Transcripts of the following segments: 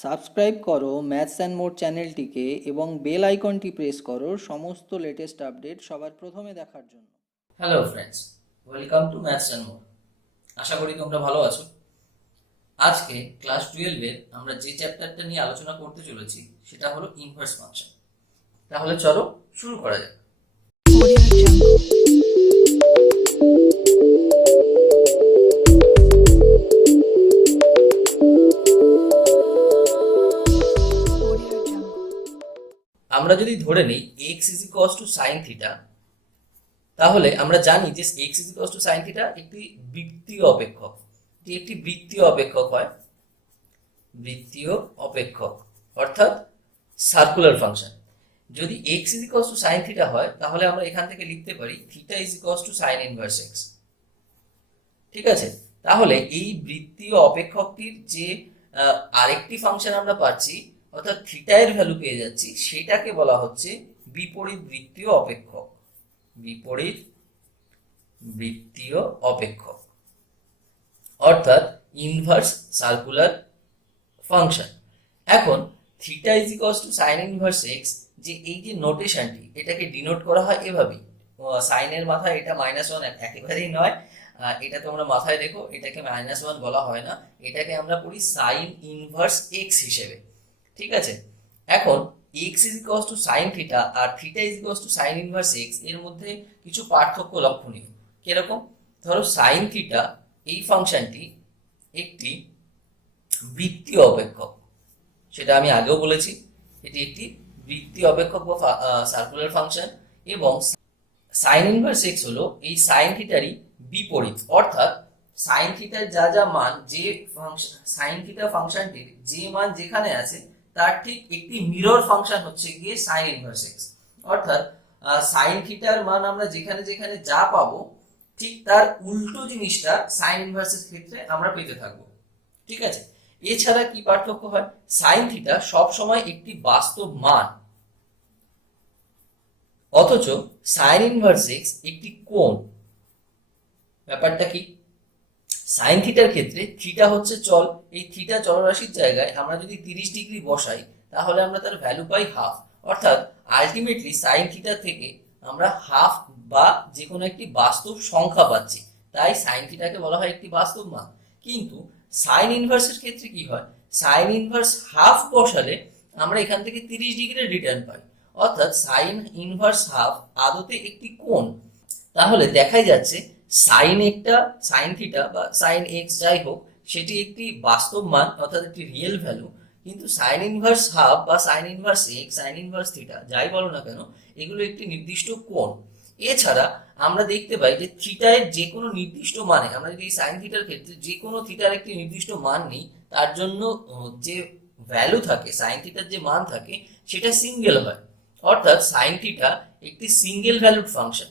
Subscribe করো maths and মোর চ্যানেলটিকে এবং বেল আইকনটি প্রেস করো সমস্ত লেটেস্ট আপডেট সবার প্রথমে দেখার জন্য। Hello friends, welcome to maths and more. আশা করি তোমরা ভালো আছো। আজকে ক্লাস 12 এর আমরা যে চ্যাপ্টারটা নিয়ে আলোচনা করতে চলেছি সেটা হলো ইনভার্স ফাংশন। তাহলে চলো শুরু করা যাক। আমরা যদি ধরে নিই x is equals to sine theta, তাহলে আমরা জানি যে x is equals to sine theta একটি বৃত্তীয় অপেক্ষক। এটি একটি বৃত্তীয় অপেক্ষক হয়, বৃত্তীয় অপেক্ষক অর্থাৎ সার্কুলার ফাংশন। যদি x is equals to sine theta হয় তাহলে আমরা এখান থেকে লিখতে পারি theta is equals to sine inverse x। ঠিক আছে, তাহলে এই বৃত্তীয় অপেক্ষকটির যে আরেকটি ফাংশন আমরা পাচ্ছি অর্থাৎ থিটা এর ভ্যালু পেয়ে যাচ্ছি, সেটাকে বলা হচ্ছে বিপরীত বৃত্তীয় অপেক্ষক। বিপরীত বৃত্তীয় অপেক্ষক অর্থাৎ ইনভার্স সার্কুলার ফাংশন। এখন theta is equals to sine inverse x, যে এই যে নোটেশনটি এটাকে ডিনোট করা হয় এভাবেই। সাইনের মাথায় এটা -1 একেবারেই নয়, এটা তোমরা মাথায় রেখো, এটাকে -1 বলা হয় না, এটাকে আমরা পড়ি সাইন ইনভার্স এক্স হিসেবে। ঠিক আছে, এখন x is equals to sine theta আর theta is equals to sine inverse x এর মধ্যে কিছু পার্থক্য লক্ষণীয়। কিরকম? ধরো সাইন থিটা এই ফাংশনটি একটি বৃত্তীয় অপেক্ষক, সেটা আমি আগেও বলেছি, এটি একটি বৃত্তীয় অপেক্ষক বা সার্কুলার ফাংশন। এবং সাইন ইনভার্স এক্স হলো এই সাইন থিটারই বিপরীত, অর্থাৎ সাইন থিটার যা যা মান, যে ফাংশন সাইন থিটা ফাংশনটির যে মান যেখানে আছে তার ঠিক একটি মিরর ফাংশন হচ্ছে গিয়ে সাইন ইনভার্স এক্স। অর্থাৎ সাইন থিটার মান আমরা যেখানে যেখানে যা পাবো ঠিক তার উল্টো জিনিসটা সাইন ইনভার্সের ক্ষেত্রে আমরা পেতে থাকবো। ঠিক আছে, এছাড়া কি পার্থক্য হয়? সাইন থিটা সব সময় একটি বাস্তব মান, অথচ সাইন ইনভার্স এক্স একটি কোণ। ব্যাপারটা কি? সাইন থিটার ক্ষেত্রে থিটা হচ্ছে চল, এই থিটা চলরাশির জায়গায় আমরা যদি 30 ডিগ্রি বসাই তাহলে আমরা তার ভ্যালু পাই হাফ। অর্থাৎ আলটিমেটলি সাইন থিটা থেকে আমরা হাফ বা যে কোনো একটি বাস্তব সংখ্যা পাচ্ছি, তাই সাইন থিটাকে বলা হয় একটি বাস্তব মান। কিন্তু সাইন ইনভার্সের ক্ষেত্রে কি হয়? সাইন ইনভার্স হাফ বসালে আমরা এখান থেকে 30 ডিগ্রি রিটার্ন পাই, অর্থাৎ সাইন ইনভার্স হাফ আদতে একটি কোণ। তাহলে দেখাই যাচ্ছে সাইন থিটা বা সাইন এক্স যাই হোক, সেটি একটি বাস্তব মান অর্থাৎ একটি রিয়েল ভ্যালু। কিন্তু সাইন ইনভার্স হাফ বা sign inverse x, sine inverse theta যাই বলো না কেন, এগুলো একটি নির্দিষ্ট কোণ। এছাড়া আমরা দেখতে পাই যে থিটা এর যে কোনো নির্দিষ্ট মানে, আমরা যদি সাইন থিটার ক্ষেত্রে যে কোনো থিটার একটি নির্দিষ্ট মান নিই, তার জন্য যে ভ্যালু থাকে, সাইন থিটার যে মান থাকে সেটা সিঙ্গেল হয়। অর্থাৎ সাইন থিটা একটি single valued function,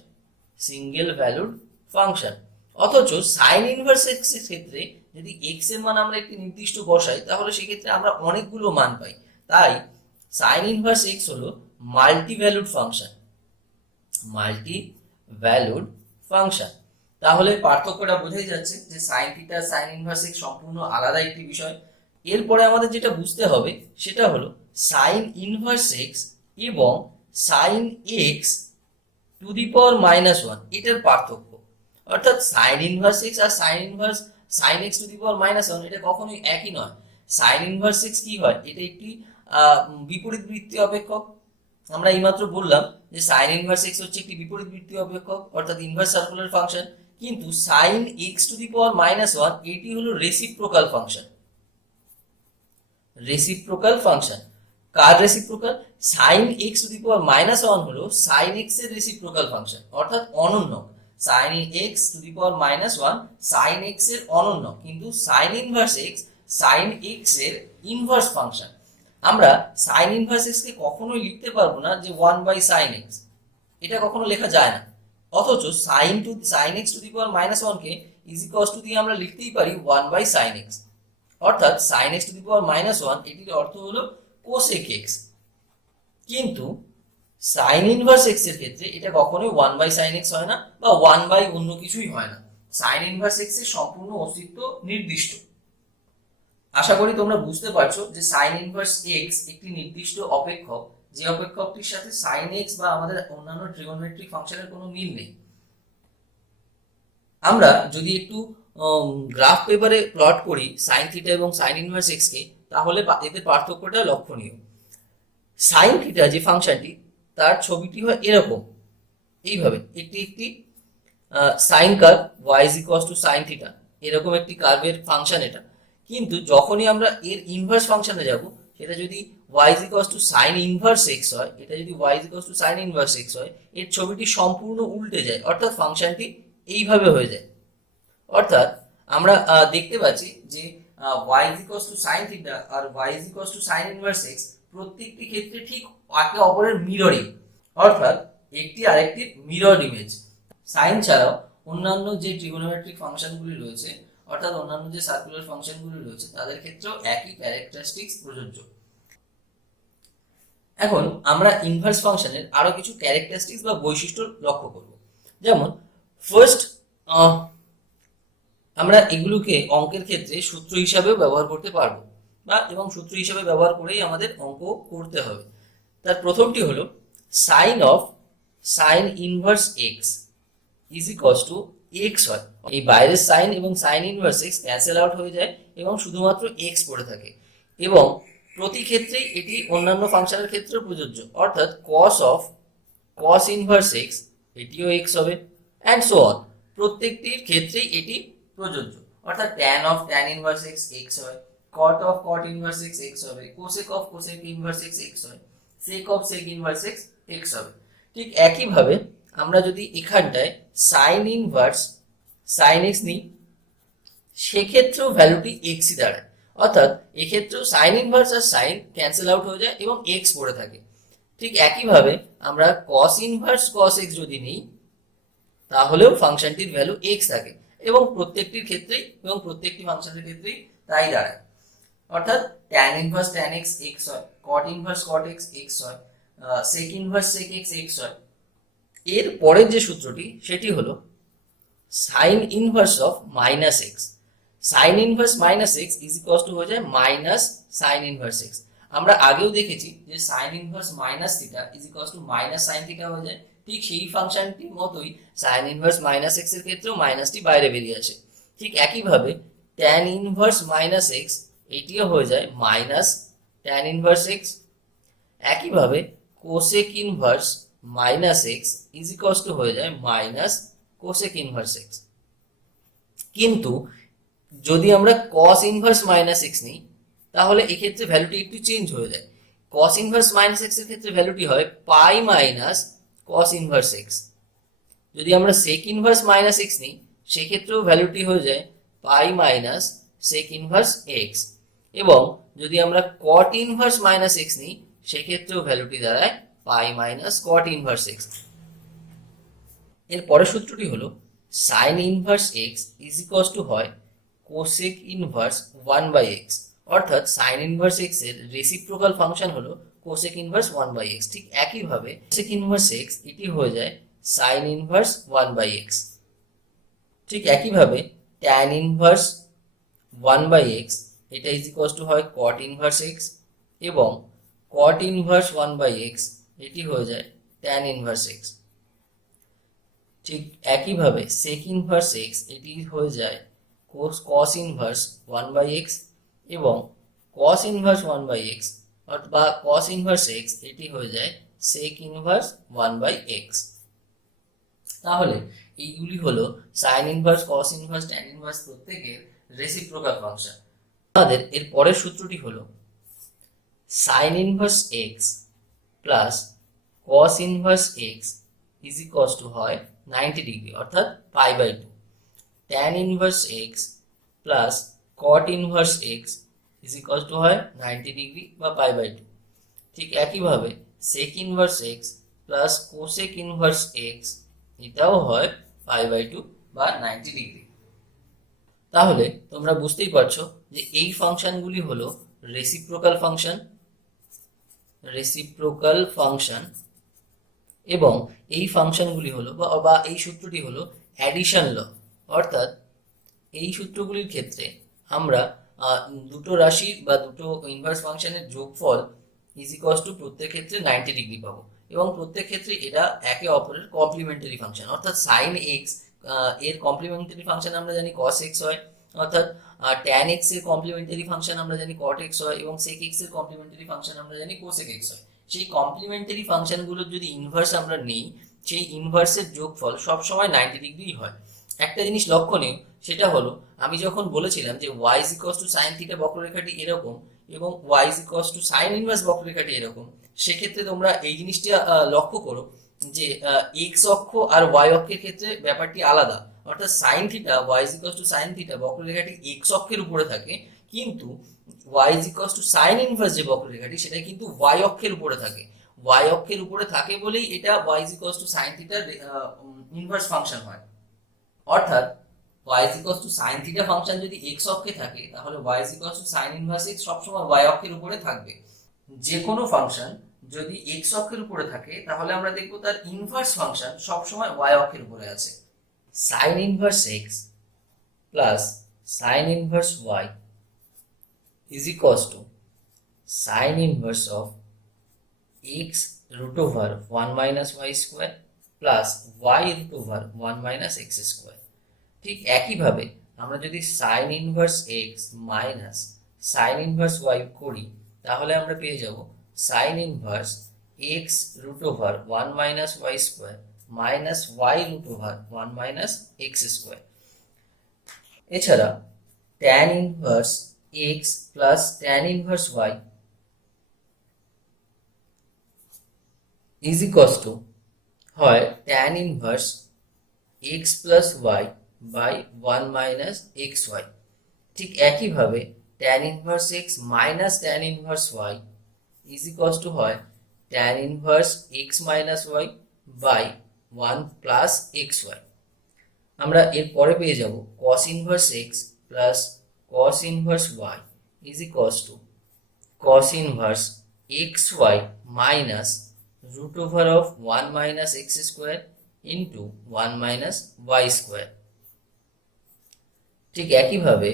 single valued function. অথচ সাইন ইনভার্স এক্স এর ক্ষেত্রে যদি এক্স এর মান আমরা একটি নির্দিষ্ট বসাই তাহলে সেক্ষেত্রে আমরা অনেকগুলো মান পাই। তাই সাইন ইনভার্স এক্স হলো multi valued function, multi valued function. তাহলে পার্থক্যটা বোঝাই যাচ্ছে যে sine theta sine inverse x সম্পূর্ণ আলাদা একটি বিষয়। এরপরে আমাদের যেটা বুঝতে হবে সেটা হলো সাইন ইনভার্স এক্স এবং সাইন এক্স টু দি পাওয়ার -1 এটার পার্থক্য। অর্থাৎ সাইন ইনভার্স এক্স আর সাইন এক্স টু দি পাওয়ার -1 এটা কখনোই একই নয়। সাইন ইনভার্স এক্স কি হয়? এটা একটি বিপরীত বৃত্তীয় অপেক্ষক। আমরা এইমাত্র বললাম যে সাইন ইনভার্স এক্স হচ্ছে একটি বিপরীত বৃত্তীয় অপেক্ষক অর্থাৎ ইনভার্স সার্কুলার ফাংশন। কিন্তু সাইন এক্স টু দি পাওয়ার -1 এটি হলো রেসিপ্রোকাল ফাংশন, রেসিপ্রোকাল ফাংশন। কার রেসিপ্রোকাল? সাইন এক্স টু দি পাওয়ার -1 হলো সাইন এক্স এর রেসিপ্রোকাল ফাংশন অর্থাৎ অনন্যক। Sine x to the power -1 sine x এর অনন্যক, কিন্তু sine inverse x sine x এর ইনভার্স ফাংশন। আমরা সাইন ইনভার্স এক্স কে কখনোই লিখতে পারবো না যে 1/sin x, এটা কখনো লেখা যায় না। অথচ সাইন এক্স টু দি পাওয়ার -1 কে ইজ ইকুয়ালস টু দিয়ে আমরা লিখতেই পারি 1/sin x। অর্থাৎ sin x টু দি পাওয়ার -1 এটির অর্থ হলো cosec x। কিন্তু সাইন ইনভার্স এক্স এর ক্ষেত্রে এটা কখনোই 1/sin x হয় না বা 1/ অন্য কিছুই হয় না। সাইন ইনভার্স এক্স এর সম্পূর্ণ অস্তিত্ব নির্দিষ্ট। আশা করি তোমরা বুঝতে পারছো যে সাইন ইনভার্স এক্স একটি নির্দিষ্ট অপেক্ষক, যে অপেক্ষকটির সাথে সাইন এক্স বা আমাদের অন্যান্য ট্রিগোনোমেট্রিক ফাংশনের কোনো মিল নেই। আমরা যদি একটু গ্রাফ পেপারে প্লট করি সাইন থিটা এবং সাইন ইনভার্স এক্স কে, তাহলে এদের পার্থক্যটা লক্ষণীয়। সাইন থিটা যে ফাংশনটি, তার ছবিটি হয় এরকম, এইভাবে একটি একটি sine curve y is equals to sine theta, এরকম একটি কার্ভের ফাংশন এটা। কিন্তু যখনই আমরা এর ইনভার্স ফাংশনে যাব, সেটা যদি y is equals to sine inverse x হয়, এটা যদি y is equals to sine inverse x হয়, এর ছবিটি সম্পূর্ণ উল্টে যায়, অর্থাৎ ফাংশনটি এইভাবে হয়ে যায়। অর্থাৎ আমরা দেখতে পাচ্ছি যে y is equals to sine theta আর y is equals to sine inverse x প্রত্যেকটি ক্ষেত্রে ঠিক একে অপরের মিররিং, অর্থাৎ একটি আরেকটির মিরর ইমেজ। সাইন ছাড়াও অন্যান্য যে ট্রিগোনোমেট্রিক ফাংশনগুলি রয়েছে, অর্থাৎ অন্যান্য যে সার্কুলার ফাংশনগুলি রয়েছে, তাদের ক্ষেত্রেও একই ক্যারেক্টারিস্টিক্স প্রযোজ্য। এখন আমরা ইনভার্স ফাংশনের আরো কিছু ক্যারেক্টারিস্টিক্স বা বৈশিষ্ট্য লক্ষ্য করব। যেমন ফার্স্ট, আমরা এগুলোকে অঙ্কের ক্ষেত্রে সূত্র হিসাবেও ব্যবহার করতে পারবো, এবং সূত্র হিসাবে ব্যবহার করেই আমাদের অঙ্ক করতে হবে। তার প্রথমটি হলো sine of sine inverse x is equals to x হয়। এই বাইরের সাইন এবং sine inverse x cancel out হয়ে যায় এবং শুধুমাত্র এক্স পড়ে থাকে, এবং প্রতি ক্ষেত্রেই এটি অন্যান্য ফাংশনের ক্ষেত্রেও প্রযোজ্য। অর্থাৎ cos of cos inverse x, এটিও এক্স হবে, অ্যান্ড সো অন, প্রত্যেকটির ক্ষেত্রেই এটি প্রযোজ্য। অর্থাৎ tan of tan inverse x x হয়, cot of cot inverse x x হবে, cosec of cosec inverse x x হয়, sec of sec inverse x x হবে। ঠিক একইভাবে আমরা যদি এখানটায় সাইন ইনভার্স সাইন এক্স নিই, সেক্ষেত্রেও ভ্যালুটি এক্সই দাঁড়ায়। অর্থাৎ এক্ষেত্রেও সাইন ইনভার্স আর সাইন ক্যান্সেল আউট হয়ে যায় এবং এক্স পড়ে থাকে। ঠিক একইভাবে আমরা কস ইনভার্স কস এক্স যদি নিই, তাহলেও ফাংশনটির ভ্যালু এক্স থাকে, এবং প্রত্যেকটির ক্ষেত্রেই এবং প্রত্যেকটি ফাংশনের ক্ষেত্রেই তাই দাঁড়ায়। অর্থাৎ tan inverse tan x x হয়, cot inverse cot x x হয়, sec inverse sec x x হয়। এর পরের যে সূত্রটি, সেটি হলো sine inverse of minus x. Sine inverse minus x is equals to হয়ে যায় মাইনাস সাইন ইনভার্স এক্স। আমরা আগেও দেখেছি যে sine inverse minus theta is equals two minus sine theta হয়ে যায়। ঠিক সেই ফাংশনটির মতোই সাইন ইনভার্স মাইনাস এক্স এর ক্ষেত্রেও মাইনাসটি বাইরে বেরিয়ে আসে। ঠিক একইভাবে ট্যান ইনভার্স মাইনাস এক্স, এটিও হয়ে যায় মাইনাস ট্যান ইনভার্স এক্স। একইভাবে cosec inverse minus x is equals to হয়ে যায় মাইনাস কোসেক ইনভার্স এক্স। কিন্তু যদি আমরা কস ইনভার্স মাইনাস এক্স নিই, তাহলে এক্ষেত্রে ভ্যালুটি একটু চেঞ্জ হয়ে যায়। কস ইনভার্স মাইনাস এক্স এর ক্ষেত্রে ভ্যালুটি হয় পাই মাইনাস কস ইনভার্স এক্স। যদি আমরা সেক ইনভার্স মাইনাস এক্স নিই, সেক্ষেত্রেও ভ্যালুটি হয়ে যায় পাই মাইনাস সেক ইনভার্স এক্স। এবং যদি আমরা কট ইনভার্স মাইনাস এক্স নিই, সেক্ষেত্রেও ভ্যালুটি দাঁড়ায় পাই মাইনাস কট ইনভার্স এক্স। এর পরের সূত্রটি হলো sine inverse x is equals to হয় কোসেক ইনভার্স 1/x। অর্থাৎ সাইন ইনভার্স এক্স এর রেসিপ্রোকাল ফাংশন হলো কোসেক ইনভার্স 1/x। ঠিক একইভাবে কোসেক ইনভার্স এক্স এটি হয়ে যায় সাইন ইনভার্স 1/x। ঠিক একইভাবে ট্যান ইনভার্স 1/x, এটা ইজ ইকুয়ালস টু হয় কট ইনভার্স এক্স, এবং কট ইনভার্স 1/x এটি হয়ে যায় ট্যান ইনভার্স এক্স। ঠিক একইভাবে সেক ইনভার্স এক্স এটি হয়ে যায় কস ইনভার্স 1/x, এবং কস ইনভার্স 1/x বা কস ইনভার্স এক্স এটি হয়ে যায় সেক ইনভার্স 1/x। তাহলে এইগুলি হলো sine inverse, cos inverse, tan inverse প্রত্যেকের রেসিপ্রোকাল ফাংশন। আমাদের এর পরের সূত্রটি হলো sine inverse x plus cos inverse x is equals to হয় 90 ডিগ্রি, অর্থাৎ pi. Tan inverse x plus cot inverse x is equals to হয় 90 ডিগ্রি বা পাই/2। ঠিক একইভাবে sec inverse x plus cosec inverse x, এটাও হয় পাই/2 বা 90 degree. তাহলে তোমরা বুঝতেই পারছো যে এই ফাংশনগুলি হলো রেসিপ্রোকাল ফাংশন, এবং এই ফাংশনগুলি হলো বা এই সূত্রটি হলো অ্যাডিশন ল। অর্থাৎ এই সূত্রগুলির ক্ষেত্রে আমরা দুটো রাশি বা দুটো ইনভার্স ফাংশনের যোগফল ইজ ইকুয়ালস টু প্রত্যেক ক্ষেত্রে 90 ডিগ্রি পাবো, এবং প্রত্যেক ক্ষেত্রে এটা একে অপরের কমপ্লিমেন্টারি ফাংশন। অর্থাৎ সাইন এক্স এর কমপ্লিমেন্টারি ফাংশন আমরা জানি কস এক্স হয়, অর্থাৎ ট্যান এক্স এর কমপ্লিমেন্টারি ফাংশন আমরা জানি কট এক্স হয়, এবং সেক এক্স এর কমপ্লিমেন্টারি ফাংশন আমরা জানি কোসেক এক্স হয়। সেই কমপ্লিমেন্টারি ফাংশনগুলোর যদি ইনভার্স আমরা নিই, সেই ইনভার্সের যোগফল সবসময় 90 ডিগ্রি হয়। একটা জিনিস লক্ষণীয়, সেটা হলো আমি যখন বলেছিলাম যে y is equals to sine theta বক্ররেখাটি এরকম এবং y is equals to sine inverse বক্ররেখাটি এরকম, সেক্ষেত্রে তোমরা এই জিনিসটা লক্ষ্য করো যে এক্স অক্ষ আর y অক্ষের ক্ষেত্রে ব্যাপারটি আলাদা। অর্থাৎ sine theta y is equals to sine theta বক্ররেখাটি এক্স অক্ষের উপরে থাকে, কিন্তু y is equals to sine inverse যে বক্ররেখাটি সেটা কিন্তু y অক্ষের উপরে থাকে। y অক্ষের উপরে থাকে বলেই এটা y is equals to sine থিটার ইনভার্স ফাংশন হয়। অর্থাৎ y is equals to sin theta ফাংশন যদি x অক্ষে থাকে, তাহলে y is equals to sin inverse x সবসময় y অক্ষের উপরে থাকবে। যে কোনো ফাংশন যদি x অক্ষের উপরে থাকে, তাহলে আমরা দেখব তার ইনভার্স ফাংশন সবসময় y অক্ষের উপরে আছে। sin inverse x plus sin inverse y is equals to sin inverse of x root over 1 minus y square plus y root over 1 minus x square। ঠিক একইভাবে আমরা যদি sine inverse x minus sine inverse y করি, তাহলে আমরা পেয়ে যাব sine inverse x root over 1 minus y square minus y root over 1 minus x square. এছাড়া tan inverse x plus tan inverse y is equals to হয় tan inverse x plus y by 1 minus x y. ঠিক একইভাবে tan inverse x minus tan inverse y is equals to হয় tan inverse x minus y by 1 plus x y. আমরা এর পরে পেয়ে যাব cos inverse x plus cos inverse y is equals to cos inverse x y minus root over of 1 minus x square into 1 minus y square. ঠিক একইভাবে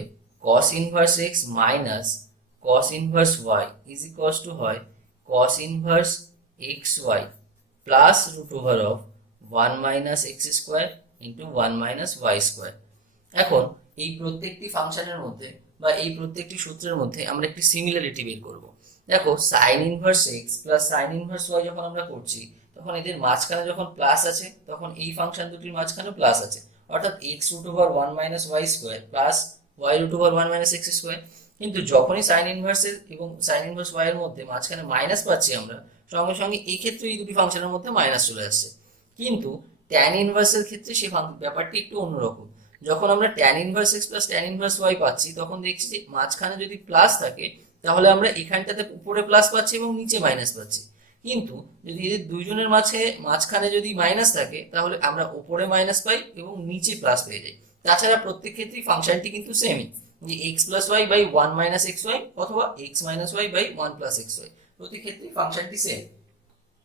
cos inverse x minus cos inverse y is equals to হয় cos inverse xy plus root over of 1 minus x square into 1 minus y square. এখন এই প্রত্যেকটি ফাংশনের মধ্যে বা এই প্রত্যেকটি সূত্রের মধ্যে আমরা একটি সিমিলারিটি বের করব। দেখো sine inverse x plus sine inverse y যখন আমরা করছি, তখন এদের মাঝখানে যখন প্লাস আছে, তখন এই ফাংশন দুটির মাঝখানে প্লাস আছে, অর্থাৎ x root over 1 minus y square plus y root over 1 minus x square. কিন্তু যখনই সাইন ইনভার্সের এবং সাইন ইনভার্স y এর মধ্যে মাঝখানে মাইনাস পাচ্ছি আমরা, সঙ্গে সঙ্গে এই ক্ষেত্রে এই দুটি ফাংশনের মধ্যে মাইনাস চলে আসছে। কিন্তু ট্যান ইনভার্সের ক্ষেত্রে সেই ব্যাপারটি একটু অন্যরকম। যখন আমরা tan inverse x plus tan inverse y পাচ্ছি, তখন দেখছি যে মাঝখানে যদি প্লাস থাকে, তাহলে আমরা এখানটাতে উপরে প্লাস পাচ্ছি এবং নিচে মাইনাস পাচ্ছি। কিন্তু যদি এদের দুইজনের মাঝখানে যদি মাইনাস থাকে, তাহলে আমরা উপরে মাইনাস পাই এবং নিচে প্লাস পেয়ে যাই। তাছাড়া প্রত্যেক ক্ষেত্রেই ফাংশনটি কিন্তু সেমই, যে x plus y by 1 minus x y অথবা x minus y by 1 plus x y, প্রত্যেক ক্ষেত্রেই ফাংশনটি সেম।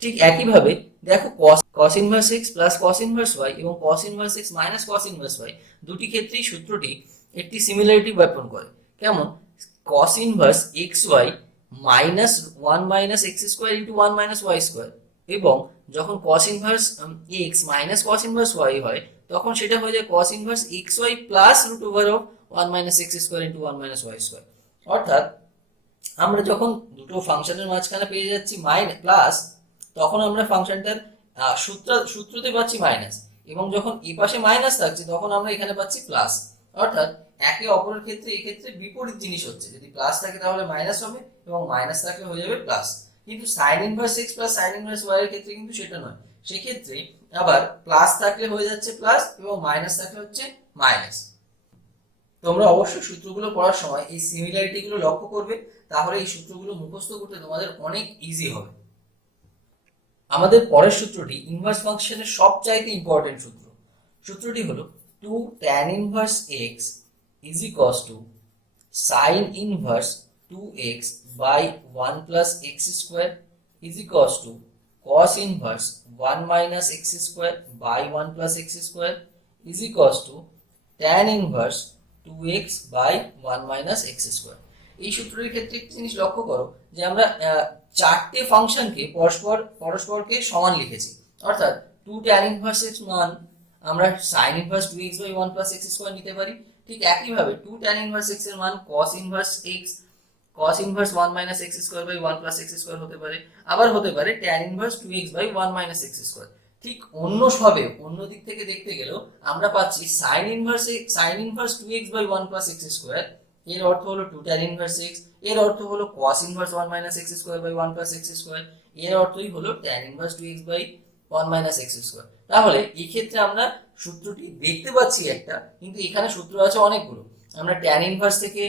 ঠিক একইভাবে দেখো cos inverse x plus cos inverse y এবং cos inverse x minus cos inverse y দুটি ক্ষেত্রেই সূত্রটি একটি সিমিলারিটি ব্যাপন করে। কেমন? cos inverse x y minus 1 minus x square into 1 minus y square, এবং যখন cos inverse x minus cos inverse y হয়, তখন সেটা হয়ে যায় cos inverse x y plus root over of 1 minus x square into 1 minus y square. অর্থাৎ আমরা যখন দুটো ফাংশনের মাঝখানে পেয়ে যাচ্ছি মাইনাস প্লাস, তখন আমরা ফাংশনটার সূত্রতে পাচ্ছি মাইনাস, এবং যখন এই পাশে মাইনাস থাকছে তখন আমরা এখানে পাচ্ছি প্লাস। অর্থাৎ একে অপরের ক্ষেত্রে এই ক্ষেত্রে বিপরীত জিনিস হচ্ছে, যদি প্লাস থাকে তাহলে মাইনাস হবে এবং মাইনাস থাকলে হয়ে যাবে প্লাস। কিন্তু sine inverse x plus sine inverse y এর ক্ষেত্রে কিন্তু সেটা নয়। সেক্ষেত্রে আবার প্লাস থাকলে হয়ে যাচ্ছে প্লাস এবং মাইনাস থাকলে হচ্ছে মাইনাস। তোমরা অবশ্যই সূত্রগুলো পড়ার সময় এই সিমিলারিটি গুলো লক্ষ্য করবে, তাহলে এই সূত্রগুলো মুখস্থ করতে তোমাদের অনেক ইজি হবে। আমাদের পরের সূত্রটি ইনভার্স ফাংশনের সবচাইতে ইম্পর্টেন্ট সূত্র। সূত্রটি হলো 2 tan inverse x is equals to sin inverse 2x by 1 plus x square is equals to cos inverse 1 minus x square by 1 plus x square is equals to tan inverse 2x by 1 minus x square. এই সূত্রের ক্ষেত্রে একটি জিনিস লক্ষ্য করো যে আমরা চারটে ফাংশনকে পরস্পরকে সমান লিখেছি, অর্থাৎ 2 tan ইনভার্স x মান আমরা sin inverse 2x by 1 plus x square নিতে পারি। ঠিক একইভাবে 2 tan ইনভার্স x এর মান cos inverse x cos inverse 1 minus x square by 1 plus x square হতে পারে, আবার হতে পারে tan inverse 2x by 1 minus x square. ঠিক অন্য দিক থেকে দেখতে গেলেও আমরা পাচ্ছি sin inverse 2x by 1 plus x square, এর অর্থ হলো 2 tan ইনভার্স x, এর অর্থ হলো cos inverse 1 minus x square by 1 plus x square, এর অর্থই হলো tan inverse 2x by 1 minus x square. তাহলে এই ক্ষেত্রে আমরা সূত্রটি দেখতে পাচ্ছি একটা, কিন্তু এখানে সূত্র আছে অনেকগুলো। আমরা tan ইনভার্স থেকে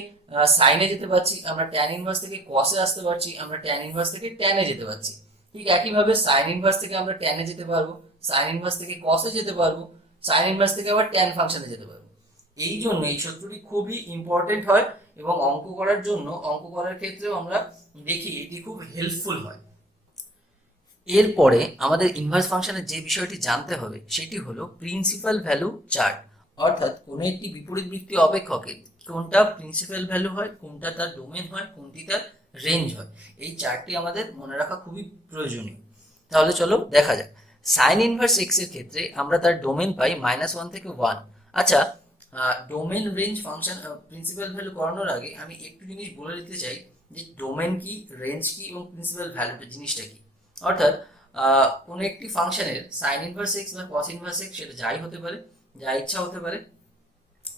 সাইনে যেতে পারছি, আমরা tan ইনভার্স থেকে cos-এ আসতে পারছি, আমরা tan ইনভার্স থেকে tan-এ যেতে পারছি। ঠিক একইভাবে sin ইনভার্স থেকে আমরা tan-এ যেতে পারবো, sin ইনভার্স থেকে cos-এ যেতে পারবো, sin ইনভার্স থেকে আবার tan ফাংশনে যেতে পারবো। এই জন্য এই সূত্রটি খুবই ইম্পর্টেন্ট হয় এবং অঙ্ক করার ক্ষেত্রেও আমরা দেখি এটি খুব হেল্পফুল হয়। এরপরে আমাদের ইনভার্স ফাংশনের যে বিষয়টি জানতে হবে সেটি হলো প্রিন্সিপাল ভ্যালু চার্ট, অর্থাৎ কোনো একটি বিপরীতবৃত্তীয় অপেক্ষকে কোনটা প্রিন্সিপাল ভ্যালু হয়, কোনটা তার ডোমেন হয়, কোনটি তার রেঞ্জ হয়, এই চার্টটি আমাদের মনে রাখা খুবই প্রয়োজনীয়। তাহলে চলো দেখা যাক। সাইন ইনভার্স এক্স এর ক্ষেত্রে আমরা তার ডোমেন পাই -1 থেকে 1। আচ্ছা, domain range function principal value করানোর আগে আমি একটু জিনিস বলে দিতে চাই যে ডোমেন কি, রেঞ্জ কি এবং প্রিন্সিপাল ভ্যালুটা জিনিসটা কি। অর্থাৎ কোনো একটি ফাংশনের সাইন ইনভার্স এক্স বা কস ইনভার্স এক্স সেটা যাই হতে পারে, যা ইচ্ছা হতে পারে।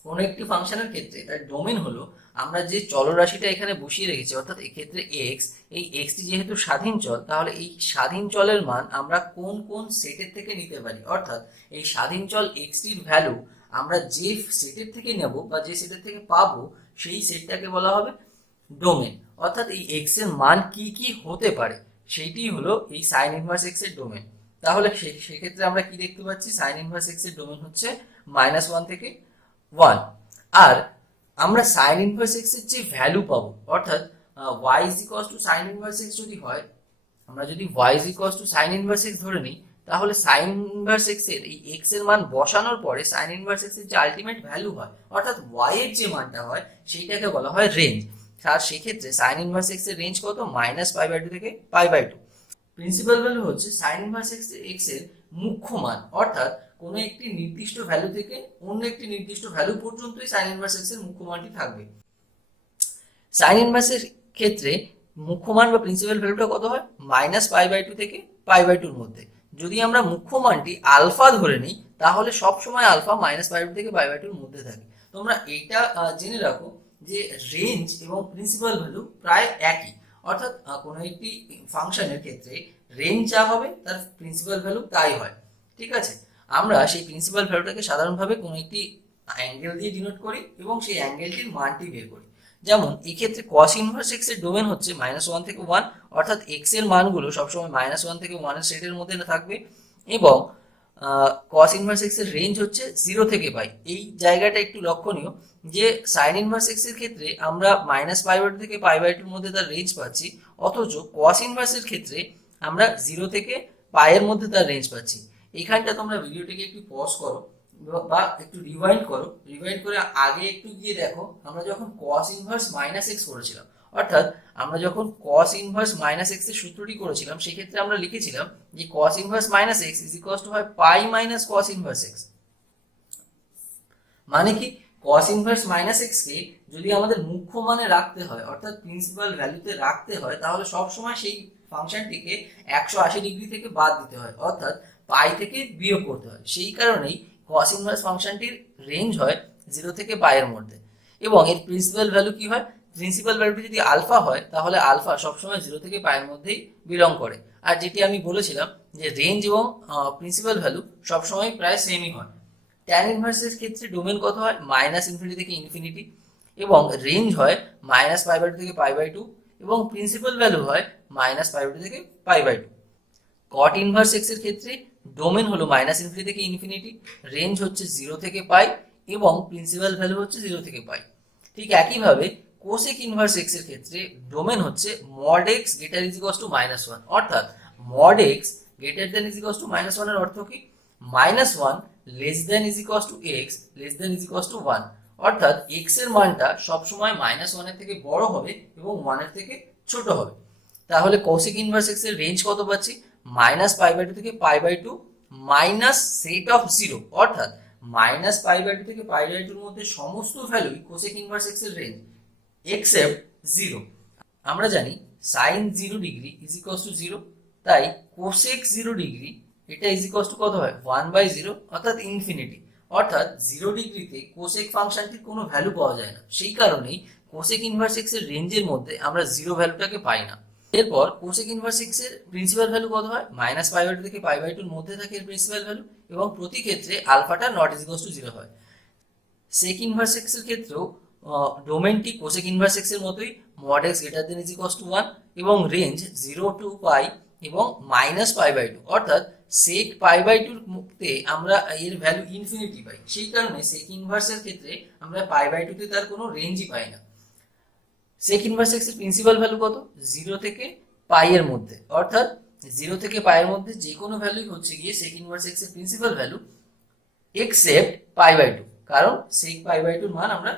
কোনো একটি ফাংশনের ক্ষেত্রে তার ডোমেন হলো আমরা যে চলরাশিটা এখানে বসিয়ে রেখেছি, অর্থাৎ এক্ষেত্রে এক্স, এই এক্সটি যেহেতু স্বাধীন চল, তাহলে এই স্বাধীন চলের মান আমরা কোন কোন সেটের থেকে নিতে পারি, অর্থাৎ এই স্বাধীন চল এক্সটির ভ্যালু আমরা যে সেটের থেকে নেব বা যে সেটের থেকে পাবো সেই সেটটাকে বলা হবে ডোমেন। অর্থাৎ এই এক্স এর মান কি কি হতে পারে সেইটি হলো এই সাইন ইনভার্স এক্স এর ডোমেন। তাহলে সেক্ষেত্রে আমরা কি দেখতে পাচ্ছি, সাইন ইনভার্স এক্স এর ডোমেন হচ্ছে -1 থেকে 1। আর আমরা সাইন ইনভার্স এক্স এর যে ভ্যালু পাবো, অর্থাৎ y is equals to sine inverse x যদি হয়, আমরা যদি y is equals to sine inverse x ধরে নিই, তাহলে সাইন ইনভার্স এক্স এর এই x এর মান বসানোর পরে সাইন ইনভার্স এক্স এর যে আলটিমেট ভ্যালু হয়, অর্থাৎ y এর যে মানটা হয় সেইটাকে বলা হয় রেঞ্জ। আর সেক্ষেত্রে সাইন ইনভার্স এক্স এর রেঞ্জ কত, -π/2 থেকে π/2। প্রিন্সিপাল ভ্যালু হচ্ছে সাইন ইনভার্স এক্স এর মুখ্য মান, অর্থাৎ কোনো একটি নির্দিষ্ট ভ্যালু থেকে অন্য একটি নির্দিষ্ট ভ্যালু পর্যন্তই সাইন ইনভার্স এক্স এর মুখ্য মানটি থাকবে। সাইন ইনভার্সের ক্ষেত্রে মুখ্য মান বা প্রিন্সিপাল ভ্যালুটা কত হয়, -π/2 থেকে π/2 এর মধ্যে। যদি আমরা মুখ্য মানটি আলফা ধরে নিই, তাহলে সব সময় আলফা -π/2 থেকে π/2 এর মধ্যে থাকে। তোমরা এটা জেনে রাখো যে রেঞ্জ এবং প্রিন্সিপাল ভ্যালু প্রায় একই, অর্থাৎ কোনো একটি ফাংশনের ক্ষেত্রে রেঞ্জ যা হবে তার প্রিন্সিপাল ভ্যালু তাই হয়। ঠিক আছে, আমরা সেই প্রিন্সিপাল ভ্যালুটাকে সাধারণভাবে কোনো একটি অ্যাঙ্গেল দিয়ে ডিনোট করি এবং সেই অ্যাঙ্গেলটির মানটি বের করি। যেমন এই ক্ষেত্রে cos ইনভার্স x এর ডোমেন হচ্ছে -1 থেকে 1, অর্থাৎ x এর মানগুলো সবসময় -1 থেকে 1 এর সেটের মধ্যে থাকবে, এবং cos ইনভার্স x এর রেঞ্জ হচ্ছে 0 থেকে π। এই জায়গাটা একটু লক্ষণীয় যে sin ইনভার্স x এর ক্ষেত্রে আমরা -π/2 থেকে π/2 এর মধ্যে তার রেঞ্জ পাচ্ছি, অথচ cos ইনভার্স এর ক্ষেত্রে আমরা 0 থেকে π এর মধ্যে তার রেঞ্জ পাচ্ছি। এইখানটা তোমরা ভিডিওটিকে একটু পজ করো বা একটু রিভাইন্ড করে আগে একটু গিয়ে দেখো আমরা যখন cos ইনভার্স -x করেছিলাম, অর্থাৎ আমরা যখন cos ইনভার্স -x এর সূত্রটি করেছিলাম, সেই ক্ষেত্রে আমরা লিখেছিলাম যে cos inverse -x is equals to হয় π মাইনাস cos ইনভার্স x। মানে কি, cos ইনভার্স -x কে যদি আমাদের মুখ্য মানে রাখতে হয়, অর্থাৎ প্রিন্সিপাল ভ্যালুতে রাখতে হয়, তাহলে সব সময় সেই ফাংশনটিকে 180 ডিগ্রি থেকে বাদ দিতে হয়, অর্থাৎ পাই থেকে বিয়োগ করতে হয়। সেই কারণেই cos ইনভার্স ফাংশনটির রেঞ্জ হয় 0 থেকে π এর মধ্যে। এবং এর প্রিন্সিপাল ভ্যালু কি হয়, প্রিন্সিপাল ভ্যালুটি যদি আলফা হয়, তাহলে আলফা সবসময় 0 থেকে π এর মধ্যেই বিলং করে। আর যেটি আমি বলেছিলাম যে রেঞ্জ এবং প্রিন্সিপাল ভ্যালু সবসময় প্রায় সেমই হয়। ট্যান ইনভার্সের ক্ষেত্রে ডোমেন কত হয়, -∞ থেকে ∞, এবং রেঞ্জ হয় -π/2 থেকে π/2, এবং প্রিন্সিপাল ভ্যালু হয় -π/2 থেকে π/2। কট ইনভার্স এক্স এর ক্ষেত্রে ডোমেন হলো -∞ থেকে ∞, রেঞ্জ হচ্ছে 0 থেকে π, এবং প্রিন্সিপাল ভ্যালু হচ্ছে 0 থেকে π। ঠিক একইভাবে কোসেক ইনভার্স এক্স এর ক্ষেত্রে ডোমেন হচ্ছে mod x greater is equals to -1, অর্থাৎ mod x greater than is equals to -1 এর অর্থ কি, -1 less than is equals to x less than is equals to 1, অর্থাৎ x এর মানটা সবসময় -1 এর থেকে বড় হবে এবং 1 এর থেকে ছোট হবে। তাহলে কোসেক ইনভার্স x এর রেঞ্জ কত পাচ্ছি, -π/2 থেকে π/2 মাইনাস সেট অফ 0, অর্থাৎ -π/2 থেকে π/2 এর মধ্যে সমস্ত ভ্যালুই কোসেক ইনভার্স x এর রেঞ্জ এক্সেপ্ট 0। আমরা জানি sin 0 degree is equals two 0, তাই কোসেক 0 ডিগ্রি এটা ইজ ইকুয়ালস টু কত হয়, 1/0 অর্থাৎ ইনফিনিটি। অর্থাৎ 0 ডিগ্রিতে কোসেক ফাংশনটির কোনো ভ্যালু পাওয়া যায় না, সেই কারণেই কোসেক ইনভার্স x এর রেঞ্জের মধ্যে আমরা 0 ভ্যালুটাকে পাই না। এরপর কোসেক ইনভার্স x এর প্রিন্সিপাল ভ্যালু কত হয়, -π/2 থেকে π/2 এর মধ্যে থাকে এর প্রিন্সিপাল ভ্যালু, এবং প্রতি ক্ষেত্রে আলফাটা নট ইজ ইকুয়ালস টু 0 হয়। সেক ইনভার্স x এর ক্ষেত্রেও ডোমেনটি কোসেক ইনভার্স x এর মতোই mod x greater than is equals two 1 এবং রেঞ্জ 0 টু π এবং -π/2, অর্থাৎ সেক π/2 এর মধ্যে আমরা এর ভ্যালু ইনফিনিটি পাই, সেই কারণে সেক ইনভার্স এর ক্ষেত্রে আমরা π/2 তে তার কোনো রেঞ্জই পাই না। সেক ইনভার্স x এর প্রিন্সিপাল ভ্যালু কত, 0 থেকে π এর মধ্যে, অর্থাৎ 0 থেকে π এর মধ্যে যে কোনো ভ্যালুই হচ্ছে গিয়ে সেক ইনভার্স x এর প্রিন্সিপাল ভ্যালু এক্সেপ্ট π/2, কারণ সেক π/2 এর মান আমরা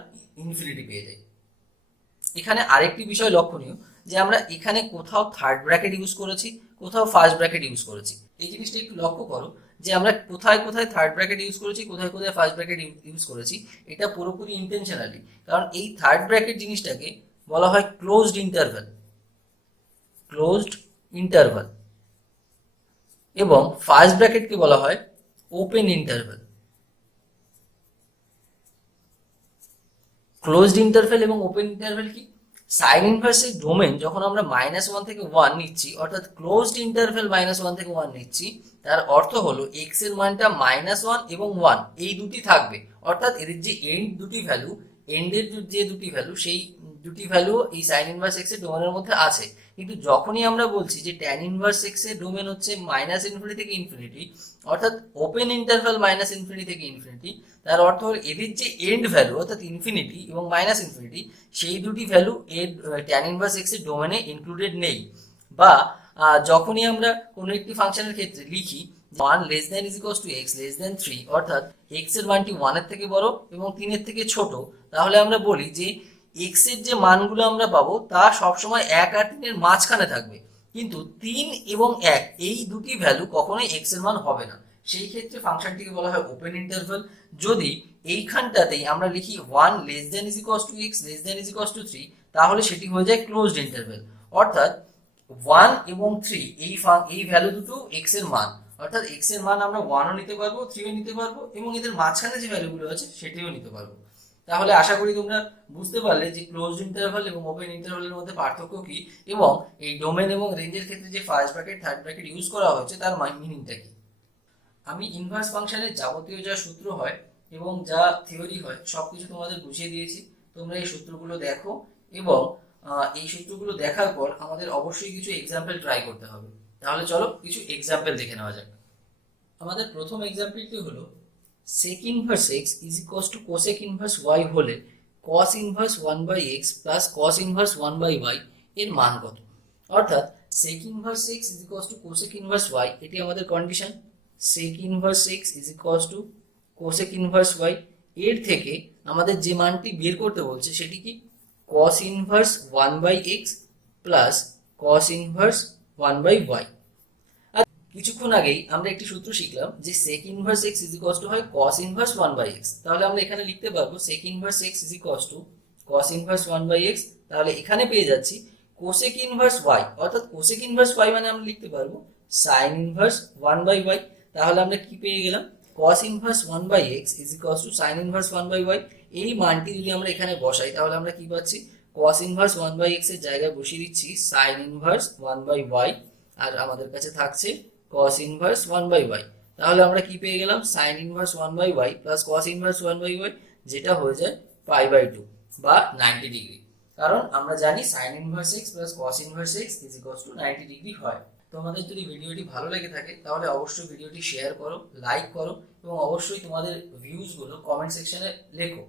ইনফিনিটি পেয়ে যাই। এখানে আরেকটি বিষয় লক্ষণীয় যে আমরা এখানে কোথাও থার্ড ব্র্যাকেট ইউজ করেছি, কোথাও ফার্স্ট ব্র্যাকেট ইউজ করেছি। এই জিনিসটা একটু লক্ষ্য করো যে আমরা কোথায় কোথায় থার্ড ব্র্যাকেট ইউজ করেছি, কোথায় কোথায় ফার্স্ট ব্র্যাকেট ইউজ করেছি। এটা পুরোপুরি ইন্টেনশনালি, কারণ এই থার্ড ব্র্যাকেট জিনিসটাকে বলা হয় ক্লোজড ইন্টারভ্যাল, ক্লোজড ইন্টারভ্যাল, এবং ফার্স্ট ব্র্যাকেটকে বলা হয় ওপেন ইন্টারভ্যাল। ক্লোজড ইন্টারভ্যাল এবং ওপেন ইন্টারভ্যাল কি, সাইন ইনভার্সের ডোমেন যখন আমরা -1 থেকে 1 নিচ্ছি, অর্থাৎ ক্লোজড ইন্টারভ্যাল -1 থেকে 1 নিচ্ছি, তার অর্থ হলো x এর মানটা -1 এবং 1 এই দুটি থাকবে, অর্থাৎ এদের যে এন্ড দুটি ভ্যালু, এন্ডের যে দুটি ভ্যালু, সেই দুটি ভ্যালু এই সাইন ইনভার্স x এর ডোমেনের মধ্যে আছে। কিন্তু যখনই আমরা বলছি যে ট্যান ইনভার্স x এর ডোমেন হচ্ছে -ইনফিনিটি থেকে ইনফিনিটি, অর্থাৎ ওপেন ইন্টারভ্যাল -ইনফিনিটি থেকে ইনফিনিটি, তার অর্থ হলো এদের যে এন্ড ভ্যালু অর্থাৎ ইনফিনিটি এবং -ইনফিনিটি, সেই দুটি ভ্যালু এর ট্যান ইনভার্স x এর ডোমেনে ইনক্লুডেড নেই। বা যখনই আমরা কোনো একটি ফাংশনের ক্ষেত্রে লিখি 1 less than is equals two x less than 3, অর্থাৎ x এর মানটি 1 এর থেকে বড় এবং 3 এর থেকে ছোট, তাহলে আমরা বলি যে x এর যে মানগুলো আমরা পাবো তা সবসময় 1 আর 3 এর মাঝখানে থাকবে, কিন্তু 3 এবং 1 এই দুটি ভ্যালু কখনোই x এর মান হবে না। সেই ক্ষেত্রে ফাংশনটিকে বলা হয় ওপেন ইন্টারভ্যাল। যদি এইখানটাতেই আমরা লিখি 1 less than is equals two x less than is equals two 3, তাহলে সেটি হয়ে যায় ক্লোজড ইন্টারভ্যাল, অর্থাৎ 1 এবং 3 এই ভ্যালু দুটো x এর মান, অর্থাৎ x এর মান আমরা 1ও নিতে পারবো, 3ও নিতে পারবো, এবং এদের মাঝখানে যে ভ্যালুগুলো আছে সেটিও নিতে পারবো। তাহলে আশা করি তোমরা বুঝতে পারলে যে ক্লোজড ইন্টারভ্যাল এবং ওপেন ইন্টারভ্যালের মধ্যে পার্থক্য কি, এবং এই ডোমেন এবং রেঞ্জের ক্ষেত্রে যে first bracket third bracket use করা হয়েছে তার মিনিংটা কি। আমি ইনভার্স ফাংশনের যাবতীয় যা সূত্র হয় এবং যা থিওরি হয় সবকিছু তোমাদের বুঝিয়ে দিয়েছি। তোমরা এই সূত্রগুলো দেখো, এবং এই সূত্রগুলো দেখার পর আমাদের অবশ্যই কিছু এক্সাম্পল ট্রাই করতে হবে। তাহলে চলো কিছু এক্সাম্পল দেখে নেওয়া যাক। আমাদের প্রথম এক্সাম্পলটি হলো sec inverse x is equals to cosec inverse y হলে cos inverse 1/x plus cos inverse 1/y এর মান কত। অর্থাৎ sec inverse x is equals to cosec inverse y, এটি আমাদের condition. sec inverse x is equals to cosec inverse y, এর থেকে আমাদের যে মানটি বের করতে বলছে সেটি কি, cos inverse 1/x plus cos inverse 1/y। কিছুক্ষণ আগেই আমরা একটি সূত্র শিখলাম যে sec inverse x is equals to হয় cos inverse 1/x, তাহলে আমরা এখানে লিখতে পারবো sec inverse x is equals to cos inverse 1/x, তাহলে এখানে পেয়ে যাচ্ছি cosec inverse y, অর্থাৎ cosec inverse y মানে আমরা লিখতে পারবো sin inverse 1/y। তাহলে আমরা কি পেয়ে গেলাম, cos inverse 1/x is equals to sin inverse 1/y। এই মানটি যদি আমরা এখানে বসাই তাহলে আমরা কি পাচ্ছি, cos inverse 1/x এর জায়গায় বসিয়ে দিচ্ছি sin inverse 1/y, আর আমাদের কাছে থাকছে cos inverse 1/y। তাহলে আমরা কি পেয়ে গেলাম, sin inverse 1/y plus cos inverse 1/y, যেটা হয়ে যায় π/2 বা 90 ডিগ্রি। কারণ আমরা জানি sin inverse x plus cos inverse x is equals to 90 degree হয়। তোমাদের যদি ভিডিওটি ভালো লেগে থাকে তাহলে অবশ্যই ভিডিওটি শেয়ার করো, লাইক করো, এবং অবশ্যই তোমাদের ভিউজগুলো কমেন্ট সেকশনে লেখো।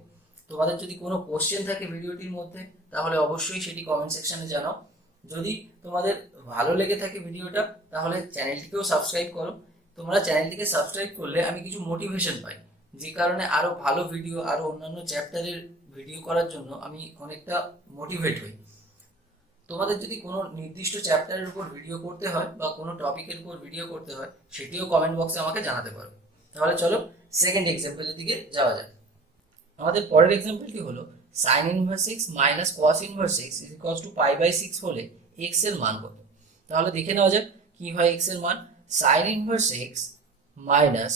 তোমাদের যদি কোনো কোশ্চেন থাকে ভিডিওটির মধ্যে তাহলে অবশ্যই সেটি কমেন্ট সেকশনে জানাও। যদি তোমাদের ভালো লেগে থাকে ভিডিওটা তাহলে চ্যানেলটিকেও সাবস্ক্রাইব করো। তোমরা চ্যানেলটিকে সাবস্ক্রাইব করলে আমি কিছু মোটিভেশন পাই যে কারণে আরো ভালো ভিডিও, আরো অন্যান্য চ্যাপ্টারের ভিডিও করার জন্য আমি অনেকটা মোটিভেট হই। তোমাদের যদি কোনো নির্দিষ্ট চ্যাপ্টারের উপর ভিডিও করতে হয় বা কোনো টপিকের উপর ভিডিও করতে হয়, সেটিও কমেন্ট বক্সে আমাকে জানাতে পারো। তাহলে চলো সেকেন্ড এক্সাম্পলের দিকে যাওয়া যাক। আমাদের পরের এক্সাম্পলটি হলো sin inverse x minus cos inverse x is equals to pi by 6 হলে x এর মান কত। তাহলে দেখে নেওয়া যাক কি হয় x এর মান। sin inverse x minus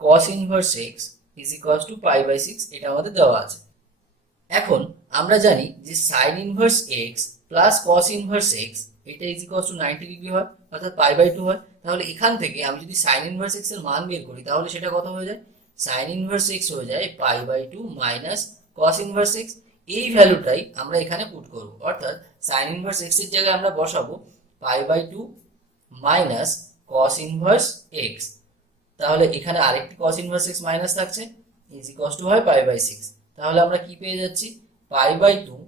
cos inverse x is equals to pi by 6, এটা আমাদের দেওয়া আছে। এখন আমরা জানি যে sin inverse x plus cos inverse x এটা ইজ ইকুয়ালস টু 90 ডিগ্রি হয়, অর্থাৎ পাই বাই 2 হয়। তাহলে এখান থেকে আমি যদি sin ইনভার্স x এর মান বের করি তাহলে সেটা কত হয়ে যায়, sin ইনভার্স x হয়ে যায় pi by 2 minus cos inverse x। এই ভ্যালুটাই আমরা এখানে পুট করব, অর্থাৎ sin ইনভার্স x এর জায়গায় আমরা বসাবো pi by 2 minus cos inverse x। তাহলে এখানে আরেকটি cos ইনভার্স x মাইনাস থাকছে, ইজ ইকুয়ালস টু হয় পাই বাই 6। তাহলে আমরা কি পেয়ে যাচ্ছি, pi by 2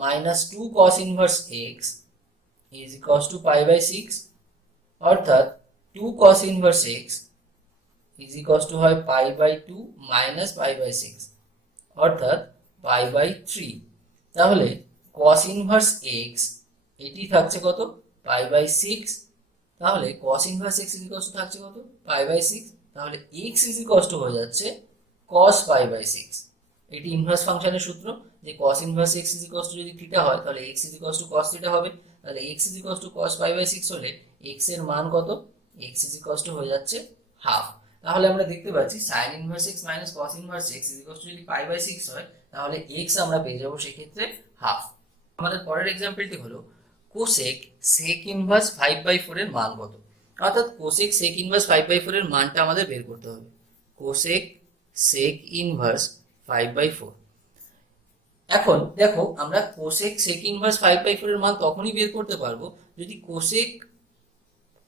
minus 2 cos inverse x is equals to pi by 6, অর্থাৎ 2 cos inverse x is equals to হয় pi by 2 minus pi by 6, অর্থাৎ পাই বাই 3। তাহলে cos ইনভার্স x এটি থাকছে কত, পাই বাই 6। তাহলে cos inverse x is equals two থাকছে কত, পাই বাই 6। তাহলে x ইজ ইকুয়ালস টু হয়ে যাচ্ছে cos পাই বাই 6। এটি ইনভার্স ফাংশনের সূত্র, যে cos inverse x is equals to যদি থিটা হয় তাহলে x is equals to cos theta হবে। তাহলে x is equals to cos pi by 6 হলে x এর মান কত, x ইজ ইকুয়ালস টু হয়ে যাচ্ছে হাফ। তাহলে আমরা দেখতে পাচ্ছি sin inverse x minus cos inverse x is equals to যদি পাই বাই 6 হয় তাহলে x আমরা পেয়ে যাব সেক্ষেত্রে হাফ। আমাদের পরের এক্সাম্পলটি হলো কোসেক সেক ইনভার্স 5/4 এর মান কত। অর্থাৎ কোসেক সেক ইনভার্স 5/4 এর মানটা আমাদের বের করতে হবে। Cosec sec inverse 5/4। এখন দেখো আমরা কোসেক সেক ইনভার্স 5/4 এর মান তখনই বের করতে পারবো যদি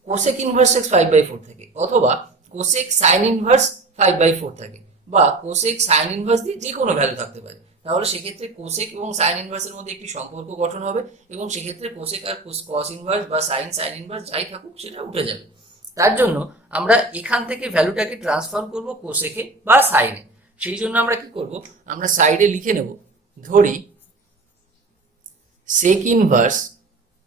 কোসেক ইনভার্স x 5/4 থাকে, অথবা কোসেক সাইন ইনভার্স 5/4 থাকে, বা কোসেক সাইন ইনভার্স দিয়ে যে কোনো ভ্যালু থাকতে পারে। তাহলে সেক্ষেত্রে কোসেক এবং সাইন ইনভার্সের মধ্যে একটি সম্পর্ক গঠন হবে এবং সেক্ষেত্রে কোসেক আর কস ইনভার্স বা সাইন ইনভার্স যাই থাকুক সেটা উঠে যাবে। তার জন্য আমরা এখান থেকে ভ্যালুটাকে ট্রান্সফার করব কোসেকে বা সাইনে। সেই জন্য আমরা কি করব, আমরা সাইডে লিখে নেব, ধরি সেক ইনভার্স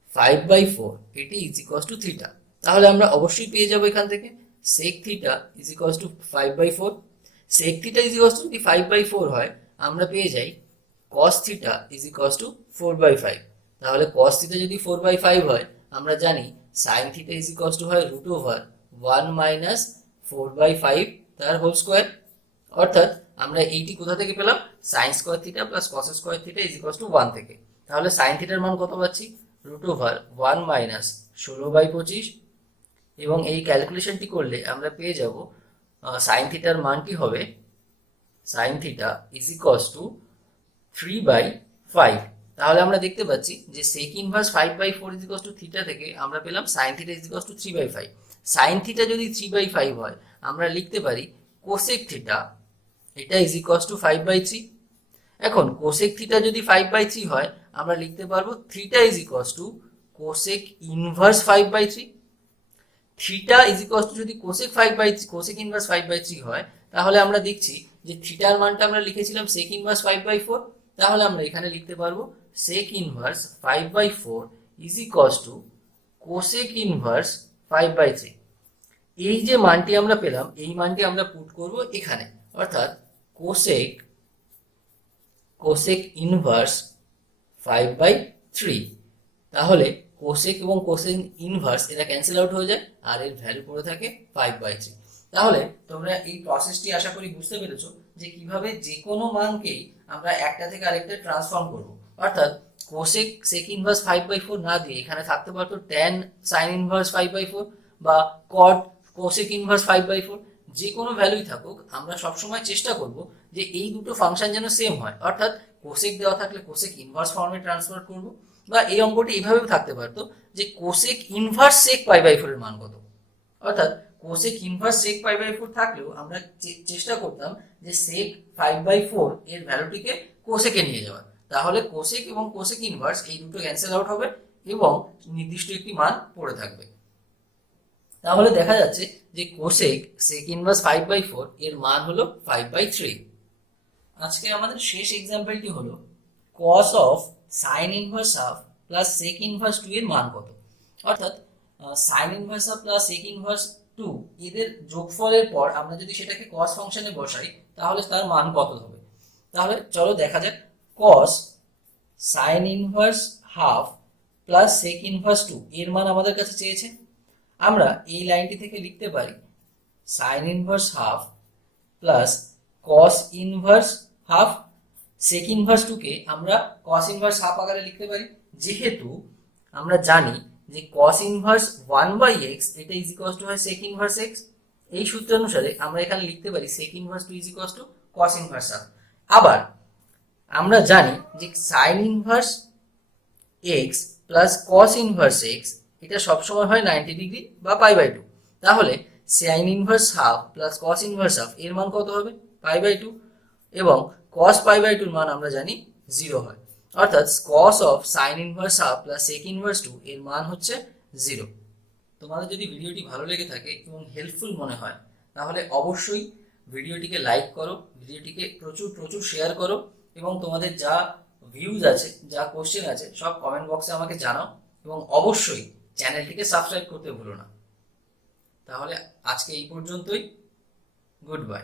5/4 এটি ইজ ইকুয়ালস টু থিটা। তাহলে আমরা অবশ্যই পেয়ে যাব এখান থেকে sec theta is equals two 5/4। sec theta is equals to যদি 5/4 হয় আমরা পেয়ে যাই cos theta is equals two 4/5। তাহলে cos থিটা যদি 4/5 হয় আমরা জানি sin theta is equals to হয় √1 মাইনাস 4/5 তার হোল স্কয়ার। অর্থাৎ আমরা এইটি কোথা থেকে পেলাম, sin square theta plus cos square theta is equals two 1 থেকে। তাহলে sin থিটার মান কত পাচ্ছি, √1 মাইনাস 16/25। এবং এই ক্যালকুলেশনটি করলে আমরা পেয়ে যাব সাইন থিটার মানটি হবে sine theta is equals to 3/5। তাহলে আমরা দেখতে পাচ্ছি যে sec inverse 5/4 is equals to theta থেকে আমরা পেলাম sine theta is equals to 3/5। Sine theta যদি 3/5 হয় আমরা লিখতে পারি কোসেক থিটা এটা ইজ ইকুয়ালস টু 5/3। এখন কোসেক থিটা যদি 5/3 হয় আমরা লিখতে পারবো theta is equals to cosec inverse 5/3। Theta is equals to যদি কোসেক ইনভার্স 5/3 হয় তাহলে আমরা দেখছি যে থিটার মানটা আমরা লিখেছিলাম সেক ইনভার্স 5/4। তাহলে আমরা এখানে লিখতে পারবো sec inverse 5/4 is equals to cosec inverse 5/3। এই যে মানটি আমরা পেলাম এই মানটি আমরা পুট করব এখানে, অর্থাৎ কোসেক ইনভার্স 5/3। তাহলে কোসেক এবং কোসেক ইনভার্স এরা ক্যান্সেল আউট হয়ে যায় আর এর ভ্যালু পড়ে থাকে 5/3। তাহলে তোমরা এই প্রসেসটি আশা করি বুঝতে পেরেছো যে কিভাবে যে কোনো মানকেই আমরা একটা থেকে আরেকটা ট্রান্সফর্ম করব। অর্থাৎ কোসেক সেক ইনভার্স 5/4 না দিয়ে এখানে থাকতে পারতো tan সাইন ইনভার্স 5/4 বা cot কোসেক ইনভার্স 5/4। যে কোনো ভ্যালুই থাকুক আমরা সবসময় চেষ্টা করব যে এই দুটো ফাংশন যেন সেম হয়, অর্থাৎ কোসেক দেওয়া থাকলে কোসেক ইনভার্স ফর্মে ট্রান্সফার করব। বা এই অঙ্কটি এইভাবেও থাকতে পারতো যে কোসেক ইনভার্স সেক পাই/4 এর মান কত। অর্থাৎ কোসেক ইনভার্স সেক পাই/4 থাকলেও আমরা চেষ্টা করতাম যে সেক 5/4 এর ভ্যালুটিকে কোসেকে নিয়ে যাওয়ার। তাহলে কোসেক এবং কোসেক ইনভার্স এই দুটো ক্যান্সেল আউট হবে এবং নির্দিষ্ট একটি মান পড়ে থাকবে। তাহলে দেখা যাচ্ছে যে কোসেক সেক ইনভার্স 5/4 এর মান হলো 5/3। আজকে আমাদের শেষ এক্সাম্পলটি হলো cos of sine inverse half plus sec inverse 2 এর মান কত। অর্থাৎ sine inverse half plus sec inverse 2 এদের যোগফলের পর আমরা যদি সেটাকে cos ফাংশনে বসাই তাহলে তার মান কত হবে। তাহলে চলো দেখা যাক cos sine inverse half plus sec inverse 2 এর মান আমাদের কাছে চেয়েছে। আমরা এই লাইনটি থেকে লিখতে পারি sine inverse half plus cos inverse half. Sec inverse 2 কে আমরা কস ইনভার্স হাফ আকারে লিখতে পারি, যেহেতু আমরা জানি যে কস ইনভার্স 1/x এটা ইজ ইকুয়ালস টু হয় সেক ইনভার্স x। এই সূত্র অনুসারে আমরা এখানে লিখতে পারি sec inverse 2 is equals to cos inverse half. আবার আমরা জানি যে sine inverse x plus cos inverse x এটা সবসময় হয় 90 ডিগ্রি বা π/2। তাহলে sine inverse half plus cos inverse half এর মান কত হবে π/2, এবং cos π/2 এর মান আমরা জানি 0 হয়। অর্থাৎ cos of sine inverse half plus sec inverse 2 এর মান হচ্ছে 0। তোমাদের যদি ভিডিওটি ভালো লেগে থাকে এবং হেল্পফুল মনে হয় তাহলে অবশ্যই ভিডিওটিকে লাইক করো, ভিডিওটিকে প্রচুর প্রচুর শেয়ার করো, এবং তোমাদের যা ভিউজ আছে, যা কোশ্চেন আছে সব কমেন্ট বক্সে আমাকে জানাও, এবং অবশ্যই চ্যানেলটিকে সাবস্ক্রাইব করতে ভুলো না। তাহলে আজকে এই পর্যন্তই, গুড বাই।